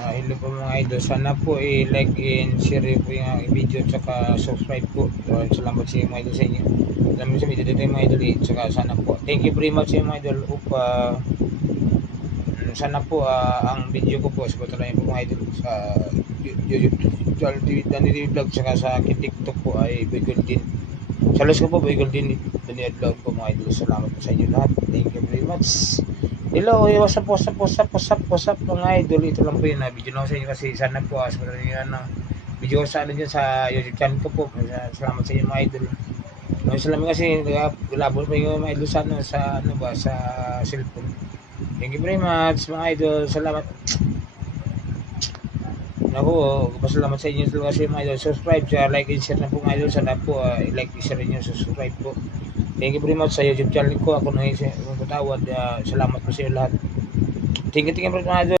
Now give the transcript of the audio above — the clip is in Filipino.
Hello po mga idol. Sana po i-like and share po yung video tsaka subscribe po. Salamat sa mga idol sa inyo. Salamat sa video dito mga idol. Tsaka sana po. Thank you very much mga idol. Sana po ang video ko po sa lang po mga idol sa YouTube channel TV Vlog tsaka sa akin TikTok po ay Bicol din. Sa los ko po Bicol din. Daniel Vlog po mga idol. Salamat po sa inyo lahat. Thank you very much. Hello, what's up mga idol. Ito lang po yun na video lang sa inyo kasi sana po sa video ko sa dyan sa YouTube channel ko po. Salamat sa inyo mga idol. Salamat kasi labos pa yung mga idol sa cellphone. Thank you very much mga idol. Salamat. Naku, pasalamat sa inyo kasi mga idol. Subscribe, like and share na po mga idol. Sana po i-like and share nyo, subscribe po. Thank you very much sa YouTube channel ko. Ako na yung patawad. Salamat po sa iyo lahat. Thank you mga idol.